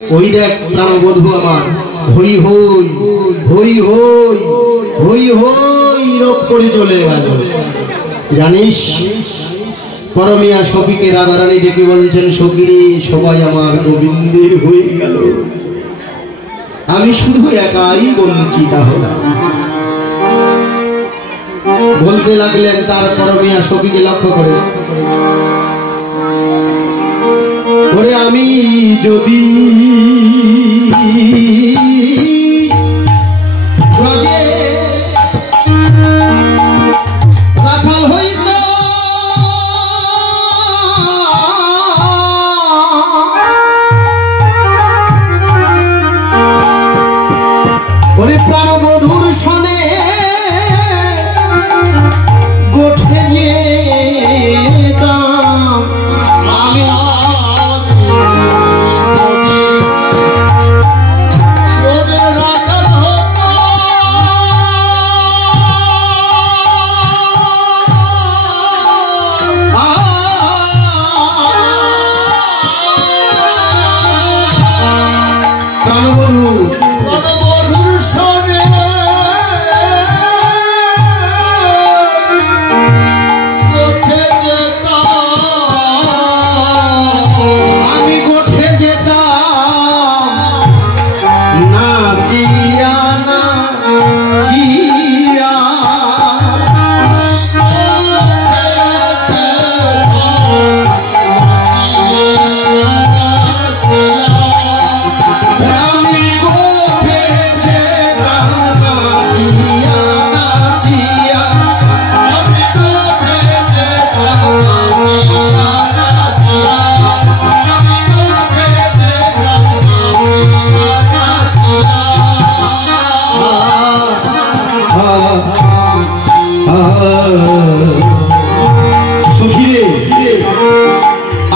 ওই দেখ প্রাণবধূ আমার হই হই হই হই হই হই রোগ করে চলে গেল। জানিস পরমিয়া সখীকে রাধারানী ডেকে বলছেন, সখীরে সবাই আমার গোবিন্দের হয়ে গেল, আমি শুধু একাই বঞ্চিত হলাম। বলতে লাগলেন তার পরমিয়া সখীকে লক্ষ্য করে, ওরে আমি যদি ব্রজে রাখাল হইত, ওরে প্রাণবধূর শোনে গোঠে যেতাম আমি,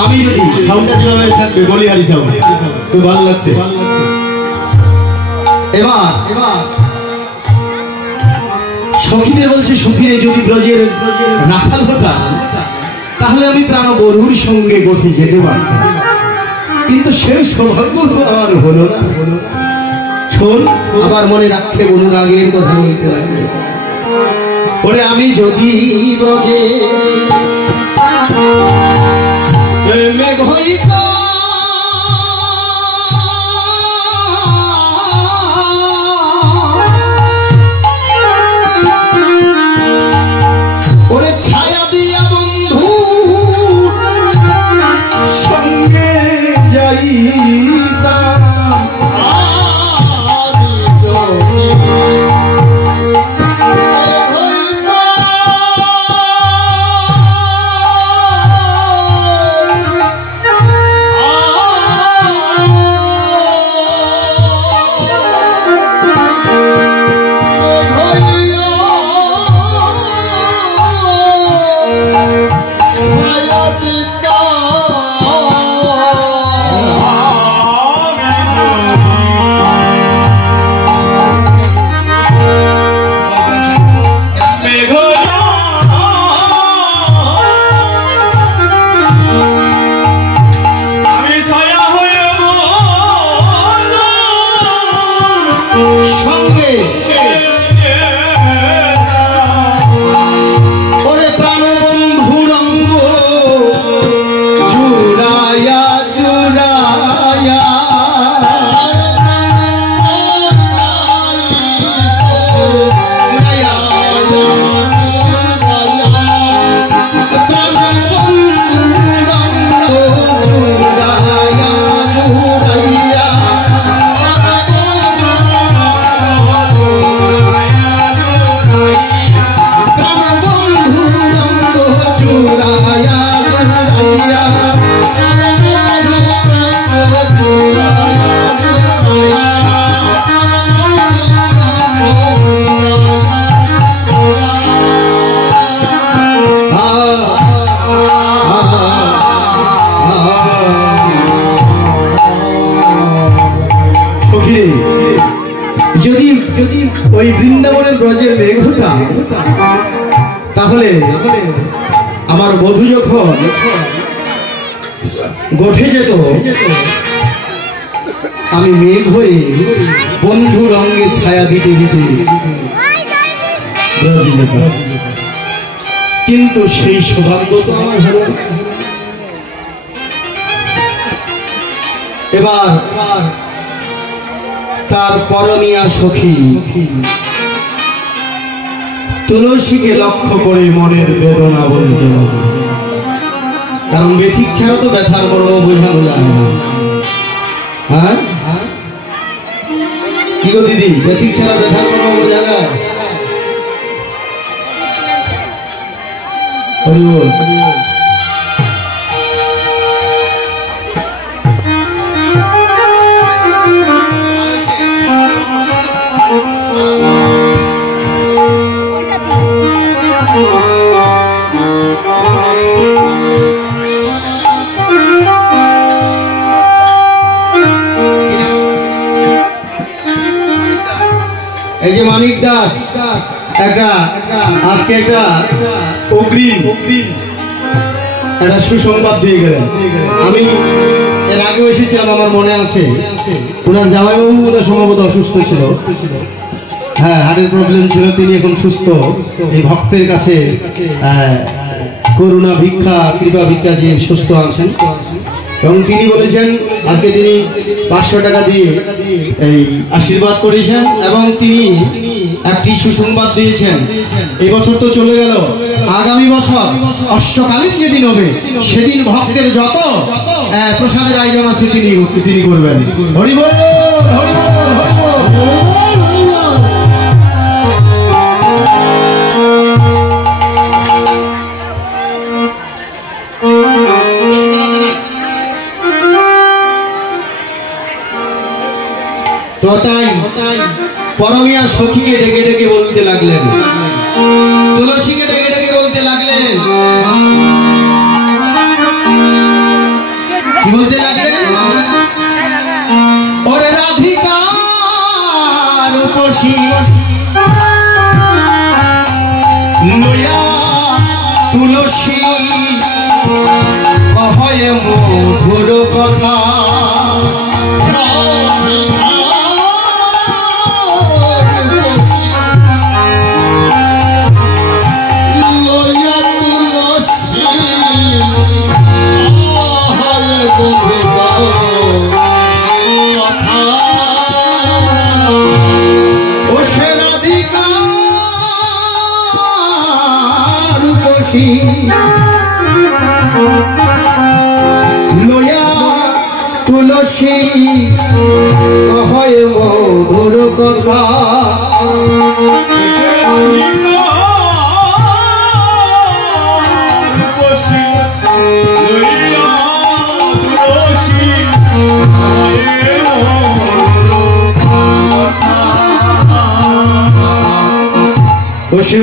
আমি যদি সাউন্ডটা যেভাবে থাকবে বলি হারি সাউন্ড খুব ভালো লাগছে। এবার সখীদের বলছে, সখীরে যদি ব্রজের রাখাল হতাম তাহলে আমি প্রাণবধূর সঙ্গে গোঠে যেতে পারতাম, কিন্তু সেই সৌভাগ্য তো আমার হলো না। শোন, আবার মনে রাখতে অনুরাগের কথা বলতে লাগবে, ওরে আমি যদি ব্রজে মেঘ হইত, ওরে ছায়া দিয়া বন্ধু সঙ্গে যাইতাম, যদি ওই বৃন্দাবনের ব্রজের মেঘ হতাম তাহলে আমার বধূ যখন গোঠে যেত আমি মেঘ হয়ে বন্ধু রঙে ছায়া দিতে দিতে কিন্তু সেই সৌভাগ্য তো আমার হলো। এবার তার পরমিয়া সখী তুলসীকে লক্ষ্য করে মনের বেদনা বলতে হবে, কারণ ব্যথিক ছাড়া তো ব্যথার মর্ম বোঝানো যায় না। হ্যাঁ কি গো দিদি, ব্যথিক ছাড়া ব্যথার মর্ম বোঝা যায়? হরি বল। এই যে মানিক দাস একটা আজকে একটা অগ্রিম একটা সুসংবাদ দিয়ে গেলেন। আমি এর আগেও এসেছিলাম, আমার মনে আছে। ওনার জামাইবাবু বোধহয় সম্ভবত অসুস্থ ছিল, হ্যাঁ হার্টের প্রবলেম ছিল, তিনি এখন সুস্থ। এই ভক্তের কাছে করুণা ভিক্ষা কৃপা ভিক্ষা যে সুস্থ আছেন, এবং তিনি বলেছেন আজকে তিনি 500 টাকা দিয়ে এই আশীর্বাদ করেছেন, এবং তিনি একটি সুসংবাদ দিয়েছেন। এই বছর তো চলে গেল, আগামী বছর অষ্টকালীন যেদিন হবে সেদিন ভক্তের যত প্রসাদের আয়োজন আছে তিনি করবেন। হরি বল, হরি বল, হরি বল। তো তাই পরমিয়া সখীকে ডেকে ডেকে বলতে লাগলেন, তুলসীকে ডেকে ডেকে বলতে লাগলেন, কি বলতে লাগলেন? ওরে রাধিকা রূপসী লইয়া তুলসী কহে মধুর কথা, লয়া তুলসী হয় মধুর কথা,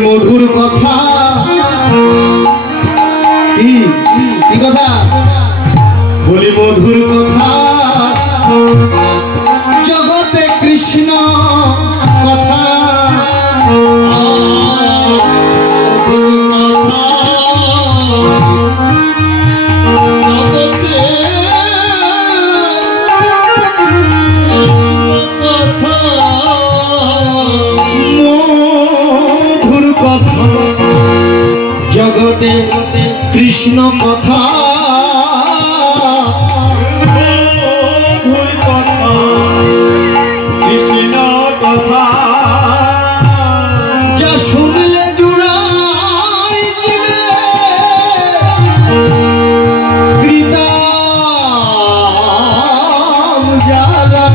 মধুর কথা কি কথা বলি, মধুর কথা জগতে কৃষ্ণ কথা, মধুর কথা জগতে কৃষ্ণ কথা, কৃষ্ণ কথা যা শুনলে জুড়াই দিবে কৃতাম যারা,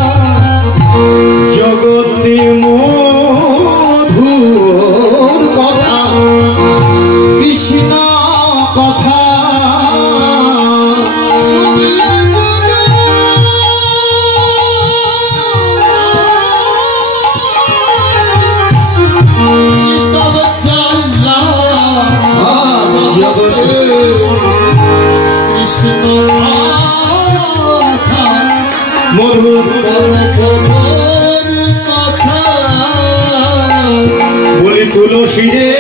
জগতে মধুর কথা কৃষ্ণ কথা মধুর কথা বলি তুলসী রে